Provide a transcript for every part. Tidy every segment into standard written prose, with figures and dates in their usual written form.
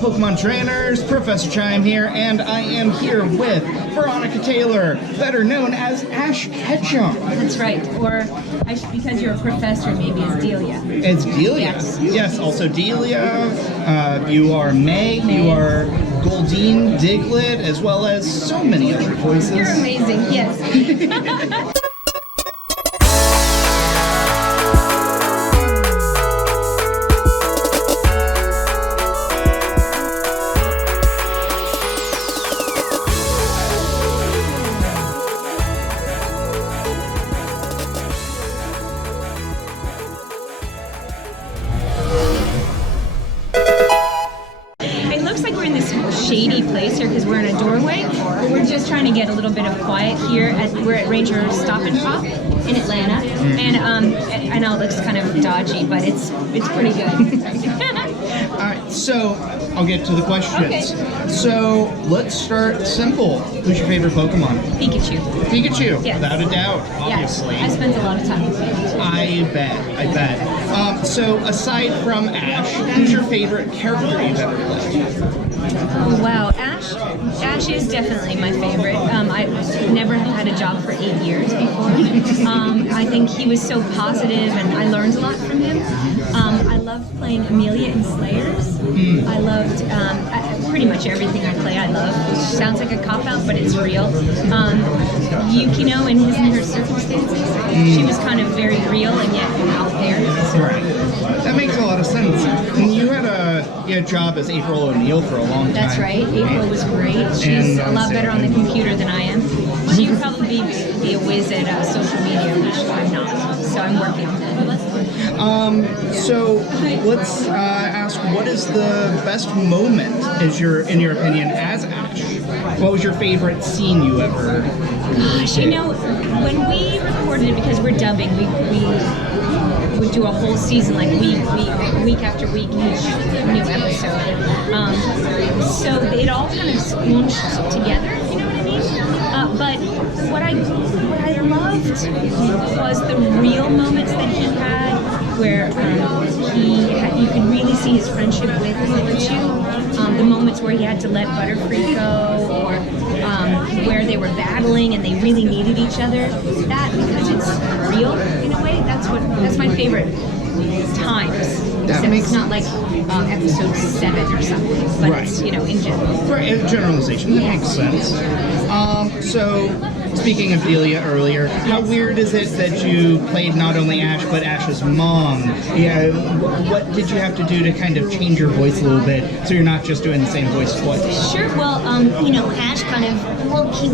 Pokemon trainers, Professor Chime here, and I am here with Veronica Taylor, better known as Ash Ketchum. That's right, or because you're a professor, maybe it's Delia. It's Delia. Yes, also Delia. You are May. You are Goldine Diglett, as well as so many other voices. You're amazing, yes. Shady place here because we're in a doorway. We're just trying to get a little bit of quiet here. We're at Rangerstop and Pop in Atlanta, and I know it looks kind of dodgy, but it's pretty good. All right, so I'll get to the questions. Okay. So let's start simple. Who's your favorite Pokemon? Pikachu. Pikachu, yes. Without a doubt, obviously. Yeah, I spent a lot of time with Pikachu. I bet. So aside from Ash, who's your favorite character you've ever played? Oh wow, Ash is definitely my favorite. I never have had a job for 8 years before. I think he was so positive, and I learned a lot from him. I loved playing Amelia in Slayers. I loved pretty much everything I play. I love, which sounds like a cop-out, but it's real. Yukino and His and Her Circumstances. She was kind of very real and yet out there. Right. That makes a lot of sense. And you had a job as April O'Neil for a long time. That's right. April was great. She's a lot better on the computer than I am. She would probably be a whiz at social media, which I'm not. So I'm working on that. So let's ask, what is the best moment, in your opinion, as Ash? What was your favorite scene you ever? Gosh, when we recorded it, because we're dubbing, we would do a whole season, like week after week, each new episode. So it all kind of squished together, if you know what I mean? But what I loved was the real moments that he had, where you could really see his friendship with Pikachu. The moments where he had to let Butterfree go, or where they were battling and they really needed each other. That, because it's real in a way, that's my favorite times. It's not like episode 7 or something, but right. It's, in general. Right, generalization, that makes sense. So, speaking of Delia earlier, how weird is it that you played not only Ash, but Ash's mom? Yeah, what did you have to do to kind of change your voice a little bit, so you're not just doing the same voice twice? Sure, well, Ash kind of, he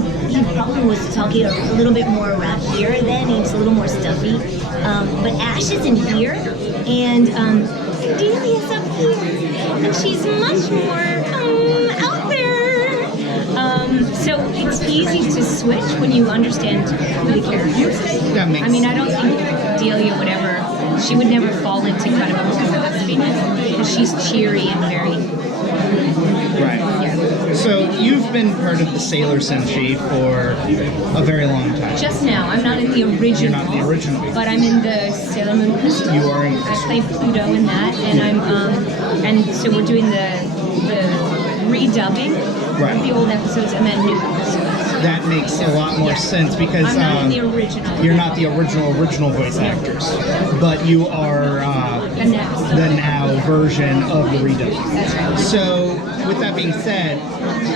probably was talking a little bit more around here then, he was a little more stuffy. But Ash is in here, and Delia's up here, and she's much more out there. So it's easy to switch when you understand who the character is. I don't think Delia would never fall into kind of a more raspiness, because she's cheery and very... Right. Yeah. So you've been part of the Sailor Senshi for a very long time. Just now. I'm not in the original. You're not the original. But I'm in the Sailor Moon Crystal. You are in Crystal. I play Pluto in that, and and so we're doing the redubbing of the old episodes and then new episodes. That makes a lot more sense, because I'm not in the original. You're not the original voice actors, but you are the now version of the redub. That's right. So, with that being said,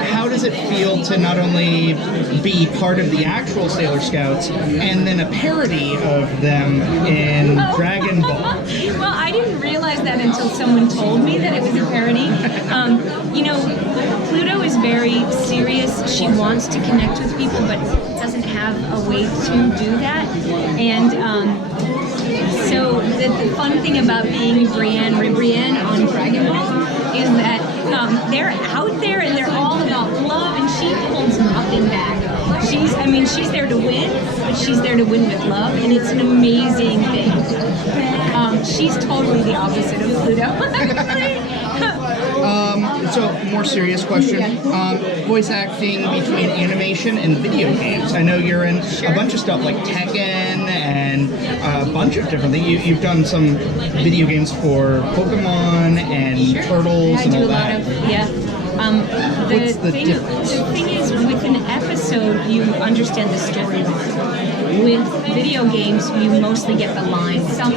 how does it feel to not only be part of the actual Sailor Scouts and then a parody of them in Dragon Ball? Well, I didn't realize that until someone told me that it was a parody. Pluto is very serious. She wants to connect with people, but doesn't have a way to do that. And so the fun thing about being Ribrianne on Dragon Ball is that they're out there and they're all about love, and she holds nothing back. She's there to win, but she's there to win with love, and it's an amazing thing. She's totally the opposite of Pluto. So, more serious question. Voice acting between animation and video games. I know you're in a bunch of stuff like Tekken and a bunch of different things. You've done some video games for Pokemon and Turtles I and do all a lot that. of, yeah. What's the difference? The thing is, with an episode, you understand the storyline. With video games, you mostly get the line. Some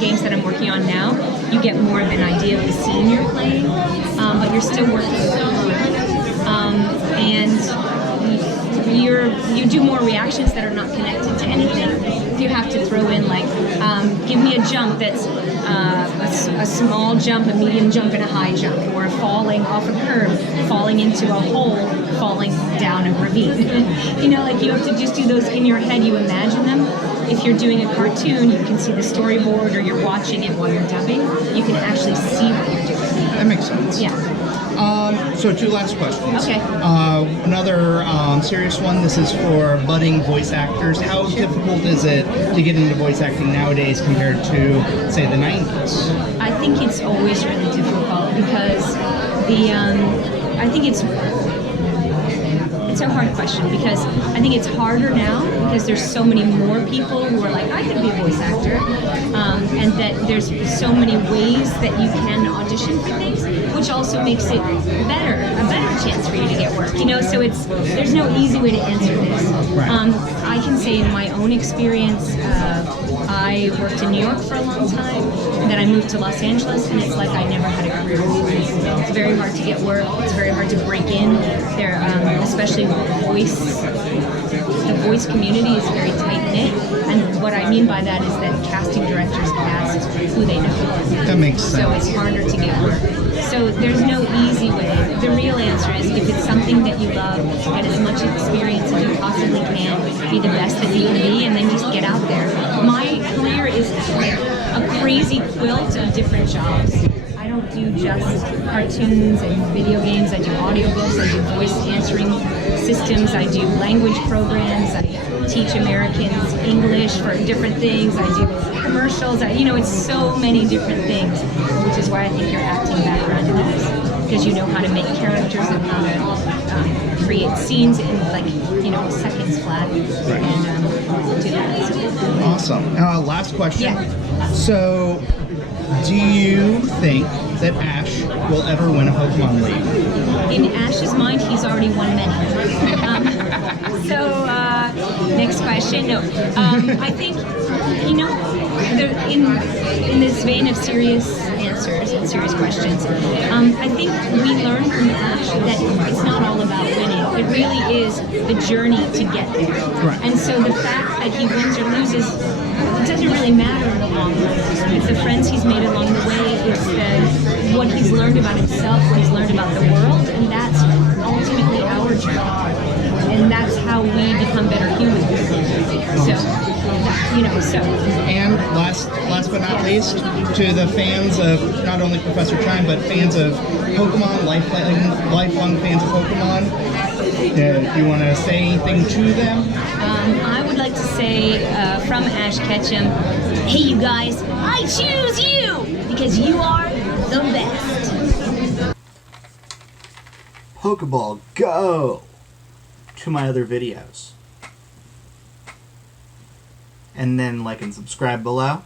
games that I'm working on now, you get more of an idea of the scene you're playing, but you're still working with it. And you do more reactions that are not connected to anything. If you have to throw in like, give me a jump that's a small jump, a medium jump, and a high jump, or falling off a curb, falling into a hole, falling down a ravine. You know, like you have to just do those in your head. You imagine them. If you're doing a cartoon, you can see the storyboard, or you're watching it while you're dubbing. You can actually see what you're doing. That makes sense. Yeah. So 2 last questions. Okay. Another serious one. This is for budding voice actors. How difficult is it to get into voice acting nowadays compared to, say, the 90s? I think it's always really difficult because I think it's a hard question because I think it's harder now because there's so many more people who are like, I could be a voice actor, and that there's so many ways that you can audition for things, which also makes it a better chance for you to get work. You know, so there's no easy way to answer this. Right. I can say in my own experience, I worked in New York for a long time, and then I moved to Los Angeles, and it's like I never had a career. It's very hard to get work. It's very hard to break in. There, especially the voice community is very tight-knit, and what I mean by that is that casting directors cast who they know. That makes sense. So it's harder to get work. So there's no easy way. The real answer is if it's something that you love, get as much experience as you possibly can, be the best that you can be, and then just get out there. My career is a crazy quilt of different jobs. I don't do just cartoons and video games. I do audiobooks. I do voice answering systems. I do language programs. I teach Americans English for different things. I do commercials. It's so many different things, which is why I think your acting background is, because you know how to make characters and how to create scenes in seconds flat and do that. So. Awesome. Last question. Yeah. So, do you think that Ash will ever win a Pokemon League? In Ash's mind, he's already won many. Next question. No, I think in this vein of serious answers and serious questions, I think we learned from Ash that it's not all about winning. It really is the journey to get there. Right. And so the fact that he wins or loses, it doesn't really matter in the long run. It's the friends he's made along the way. It's what he's learned about himself, what he's learned about the world, and that's ultimately our journey. And that's how we become better humans. So. And last but not least, to the fans of not only Professor Chime, but fans of Pokemon, lifelong fans of Pokemon, do you want to say anything to them? I would like to say from Ash Ketchum, hey you guys, I choose you because you are the best. Pokeball, go to my other videos. And then like and subscribe below.